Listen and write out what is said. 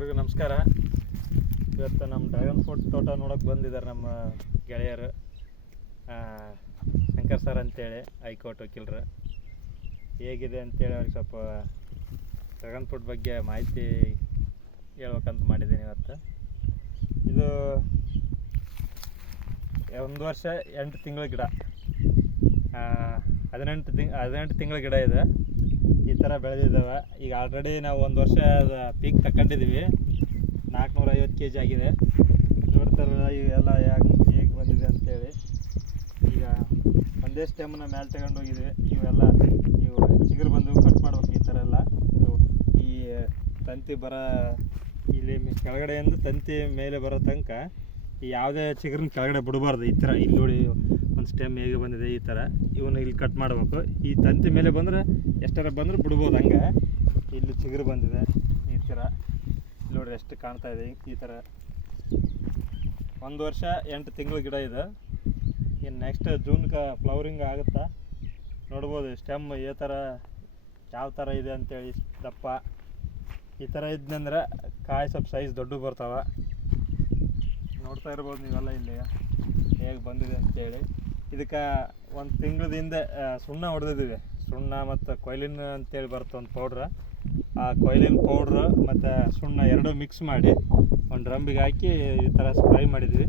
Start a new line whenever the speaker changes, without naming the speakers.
ಎಲ್ರಿಗೂ ನಮಸ್ಕಾರ. ಇವತ್ತು ನಮ್ಮ ಡ್ರ್ಯಾಗನ್ ಫ್ರೂಟ್ ತೋಟ ನೋಡೋಕೆ ಬಂದಿದ್ದಾರೆ ನಮ್ಮ ಗೆಳೆಯರು. ಶಂಕರ್ ಸರ್ ಅಂತೇಳಿ ಹೈಕೋರ್ಟ್ ವಕೀಲರು. ಹೇಗಿದೆ ಅಂತೇಳಿ ಅವ್ರಿಗೆ ಸ್ವಲ್ಪ ಡ್ರ್ಯಾಗನ್ ಫ್ರೂಟ್ ಬಗ್ಗೆ ಮಾಹಿತಿ ಹೇಳ್ಬೇಕಂತ ಮಾಡಿದ್ದೀನಿ ಇವತ್ತು. ಇದು ಒಂದು ವರ್ಷ ಎಂಟು ತಿಂಗಳ ಗಿಡ. ಹದಿನೆಂಟು ತಿಂಗ್, ಹದಿನೆಂಟು ತಿಂಗಳ ಗಿಡ ಇದೆ. ಈ ಥರ ಬೆಳೆದಿದ್ದಾವೆ. ಈಗ ಆಲ್ರೆಡಿ ನಾವು ಒಂದು ವರ್ಷ ಪೀಕ್ ತಗೊಂಡಿದ್ದೀವಿ ನಾಲ್ಕುನೂರ ಐವತ್ತು ಕೆ ಜಿ ಆಗಿದೆ. ನೋಡ್ತಾರಲ್ಲ, ಇವೆಲ್ಲ ಯಾಕೆ ಹೇಗೆ ಬಂದಿದೆ ಅಂತೇಳಿ. ಈಗ ಒಂದೇ ಸ್ಟೆಮ್ನ ಮೇಲೆ ತಗೊಂಡು ಇವೆಲ್ಲ ಇವು ಚಿಗುರು ಬಂದು ಕಟ್ ಮಾಡ್ಬೇಕು ಈ ಥರ ಎಲ್ಲ. ಈ ತಂತಿ ಬರ ಇಲ್ಲಿ ಕೆಳಗಡೆಯಿಂದ ತಂತಿ ಮೇಲೆ ಬರೋ ತನಕ ಯಾವುದೇ ಚಿಗರಿನ ಕೆಳಗಡೆ ಬಿಡಬಾರ್ದು ಈ ಥರ. ಇಲ್ಲಿ ನೋಡಿ ಒಂದು ಸ್ಟೆಮ್ ಹೇಗೆ ಬಂದಿದೆ ಈ ಥರ. ಇವನ್ನ ಇಲ್ಲಿ ಕಟ್ ಮಾಡಬೇಕು. ಈ ತಂತಿ ಮೇಲೆ ಬಂದರೆ ಎಷ್ಟರ ಬಂದರೂ ಬಿಡ್ಬೋದು ಹಂಗೆ. ಇಲ್ಲಿ ಚಿಗುರು ಬಂದಿದೆ ಈ ಥರ. ನೋಡ್ರಿ ಎಷ್ಟು ಕಾಣ್ತಾ ಇದೆ ಈ ಥರ. ಒಂದು ವರ್ಷ ಎಂಟು ತಿಂಗಳ ಗಿಡ ಇದೆ. ಇನ್ನು ನೆಕ್ಸ್ಟ್ ಜೂನ್ಗೆ ಫ್ಲವರಿಂಗ್ ಆಗುತ್ತಾ? ನೋಡ್ಬೋದು ಸ್ಟೆಮ್ ಈ ಥರ ಯಾವ ಥರ ಇದೆ ಅಂತೇಳಿ ದಪ್ಪ. ಈ ಥರ ಇದ್ನಂದ್ರೆ ಕಾಯಿ ಸ್ವಲ್ಪ ಸೈಜ್ ದೊಡ್ಡ ಬರ್ತಾವ. ನೋಡ್ತಾ ಇರ್ಬೋದು ನೀವೆಲ್ಲ ಇಲ್ಲಿ ಹೇಗೆ ಬಂದಿದೆ ಅಂತೇಳಿ ಇದಕ್ಕೆ ಒಂದು ತಿಂಗಳದಿಂದ ಸುಣ್ಣ ಹೊಡೆದಿದ್ದೀವಿ. ಸುಣ್ಣ ಮತ್ತು ಕೊಯ್ಲಿನ್ ಅಂತೇಳಿ ಬರುತ್ತೆ ಒಂದು ಪೌಡ್ರ್ ಆ ಕೊಯ್ಲಿನ್ ಪೌಡ್ರ್ ಮತ್ತು ಸುಣ್ಣ ಎರಡೂ ಮಿಕ್ಸ್ ಮಾಡಿ ಒಂದು ಡ್ರಮ್ಮಿಗೆ ಹಾಕಿ ಈ ಥರ ಸ್ಪ್ರೈ ಮಾಡಿದ್ವಿ.